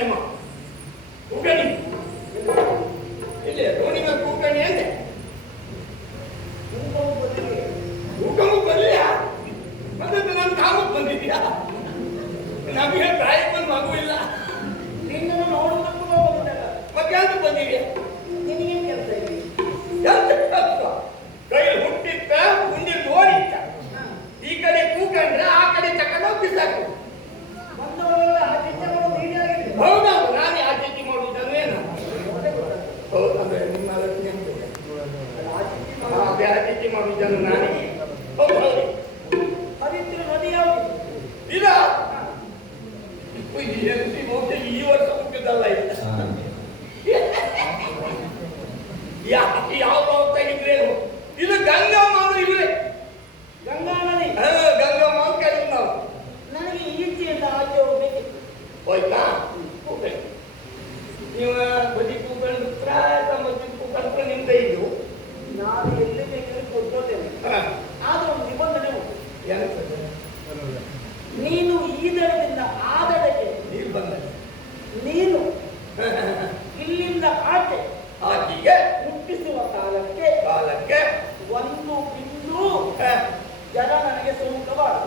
cinema. ಕೂಗಣಿ ಇಲ್ಲಿ ರೋಣಿ ಮತ್ತು ಕೂಗಣಿ ಅಂದೆ. ಕೂಗವೂ ಬರಲಿಯ? ಮತ್ತೆ ನನ್ನ ಕಾಮಕ್ಕೆ ಬಂದಿದ್ಯಾ? ನಮಗೆ ಪ್ರಾಯಕ್ಕೆ ಬಂದು ಮಗು ಇಲ್ಲ. ನಿನ್ನ ನೋಡೋದಕ್ಕೂ ಮಗ್ಗ ಬಂದಿದೆಯಾ? ಜನ ನಾನೇ. ನದಿ ಯಾವುದು? ಇಲ್ಲ. ಈ ವರ್ಷ ಯಾವ ತೆಗಿದ್ರೆ ಇದು ಗಂಗಮ್ಮ ಅಂದ್ರೆ ಇವರೇ. ಗಂಗಾ ನದಿ? ಗಂಗಮ್ಮ ಅಂತ ಕರೀತೀವಿ ನಾವು. ನನಗೆ ಈಚೆಯಿಂದ ಆಚೆ ಹೋಯ್ತಾ? ಹೋಗ್ಬೇಕು. ನೀವು ಬದಿ ಕೂಗಳು ಇಲ್ಲಿಂದ ಆಕೆ ಆಕೆಗೆ ಮುಟ್ಟಿಸುವ ಕಾಲಕ್ಕೆ ಕಾಲಕ್ಕೆ ಒಂದು ಬಿಂದು. ಜನ ನನಗೆ ಸಮ್ಮುಖವಾಗದು